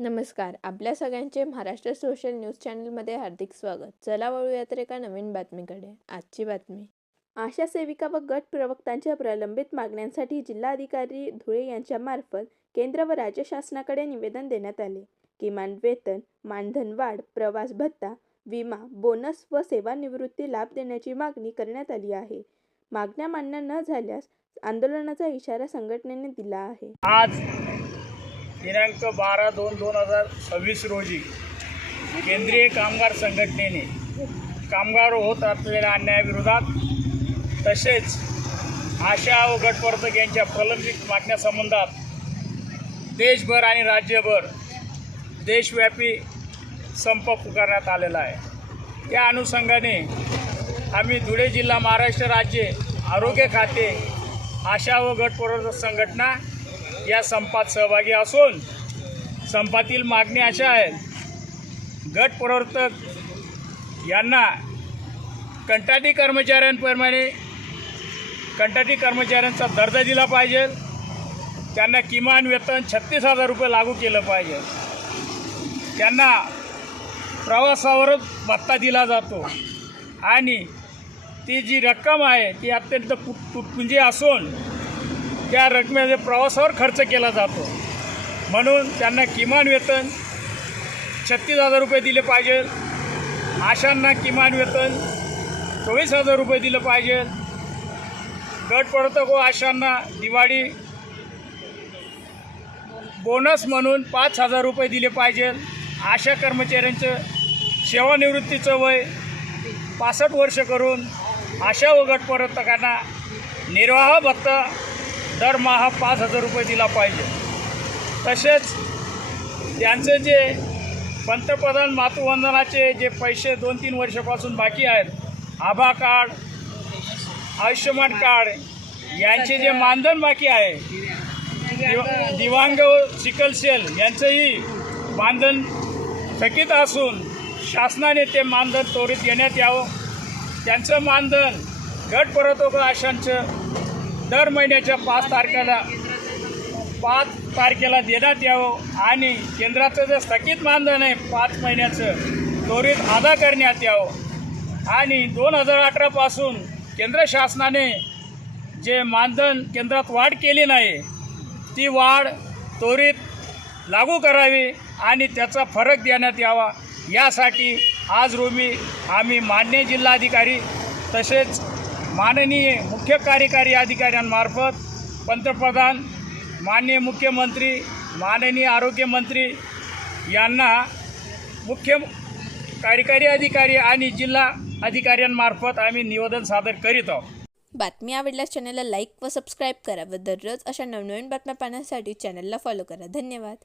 नमस्कार. आपल्या सगळ्यांचे महाराष्ट्र सोशल न्यूज चॅनलमध्ये हार्दिक स्वागत. चला वळूया तर एका नवीन बातमीकडे. आजची बातमी. आशा सेविका व गट प्रवक्त्यांच्या प्रलंबित मागण्यांसाठी जिल्हाधिकारी धुळे यांच्या मार्फत केंद्र व राज्य शासनाकडे निवेदन देण्यात आले. किमान वेतन, मानधन वाढ, प्रवास भत्ता, विमा, बोनस व सेवानिवृत्ती लाभ देण्याची मागणी करण्यात आली आहे. मागण्या मान्य न झाल्यास आंदोलनाचा इशारा संघटनेने दिला आहे. आज दिनांक 12/2/2026 रोजी केंद्रीय कामगार संघटनेने कामगार होत असलेल्या अन्यायाविरोधात तसेच आशा व गटवर्धक यांच्या प्रलंबित मागण्यासंबंधात देशभर आणि राज्यभर देशव्यापी संप पुकारण्यात आलेला आहे. त्या अनुषंगाने आम्ही धुळे जिल्हा महाराष्ट्र राज्य आरोग्य खाते आशा व गटवर्धक संघटना या संपात सहभागी असून संपातील मागणी अशा आहेत. गट प्रवर्तक यांना कंत्राटी कर्मचाऱ्यांप्रमाणे कंत्राटी कर्मचाऱ्यांचा दर्जा दिला पाहिजे. त्यांना किमान वेतन 36,000 रुपये लागू केलं पाहिजे. त्यांना प्रवासावरच भत्ता दिला जातो आणि ती जी रक्कम आहे ती अत्यंत तुटपुंजी असून त्या रकमेमध्ये प्रवासावर खर्च केला जातो. म्हणून त्यांना किमान वेतन 36,000 रुपये दिले पाहिजे. आशांना किमान वेतन 24,000 रुपये दिलं पाहिजे. गट प्रवर्तक व आशांना दिवाळी बोनस म्हणून 5,000 रुपये दिले पाहिजे. आशा कर्मचाऱ्यांचं सेवानिवृत्तीचं वय 65 वर्ष करून आशा व गट प्रवर्तकांना निर्वाह भत्ता दरमहा 5,000 रुपये दिला पाहिजे. तसेच त्यांचे जे पंतप्रधान मातृवंदनाचे जे पैसे 2-3 वर्षापासून बाकी आहेत, आभा कार्ड, आयुष्यमान कार्ड यांचे जे मानधन बाकी आहे, दिव्यांग सिकल सेल यांचंही मानधन थकीत असून शासनाने ते मानधन त्वरित घेण्यात यावं. त्यांचं मानधन गट प्रवर्तक आशांचं दर महिन्याच्या 5 तारखेला देण्यात यावं आणि केंद्राचं जे स्थगित मानधन आहे 5 महिन्याचं त्वरित अदा करण्यात यावं. आणि 2018 पासून केंद्र शासनाने जे मानधन केंद्रात वाढ केली नाही ती वाढ त्वरित लागू करावी आणि त्याचा फरक देण्यात यावा. यासाठी आज रोजी आम्ही माननीय जिल्हाधिकारी तसेच माननीय मुख्य कार्यकारी अधिकाऱ्यांमार्फत पंतप्रधान, माननीय मुख्यमंत्री, माननीय आरोग्यमंत्री यांना मुख्य कार्यकारी अधिकारी आणि जिल्हा अधिकाऱ्यांमार्फत आम्ही निवेदन सादर करीत आहोत. बातमी आवडल्यास चॅनलला लाईक व सबस्क्राईब करा व दररोज अशा नवनवीन बातम्या पाहण्यासाठी चॅनलला फॉलो करा. धन्यवाद.